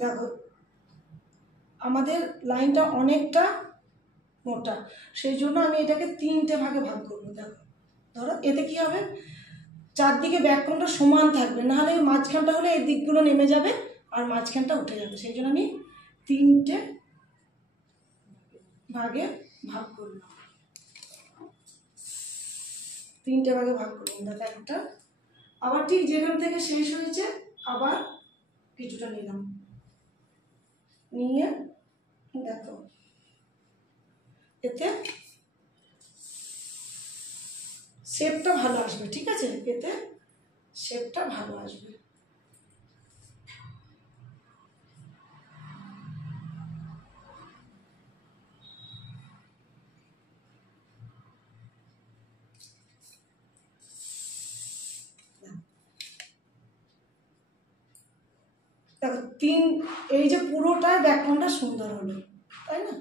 দেখো আমাদের লাইনটা অনেকটা মোটা, সেই জন্য আমি এটাকে 3টে ভাগে ভাগ করবো। দেখো ধরো এতে কি হবে, চারদিকে ব্যাককোণটা সমান থাকবে, নাহলে মাঝখানটা হলে এই দিকগুলো নেমে যাবে আর মাঝখানটা উঠে যাবে। সেই জন্য আমি 3টে ভাগে ভাগ করলাম। 3টে ভাগে ভাগ করলাম। দেখো একটা, আবার ঠিক যেখান থেকে শেষ হয়েছে আবার কিছুটা নিলাম, নিয়ে দেখো এতে শেপটা ভালো আসবে। ঠিক আছে, এতে শেপটা ভালো আসবে। দেখো এই যে পুরোটাই ব্যাকগ্রাউন্ডটা সুন্দর হলো, তাই না?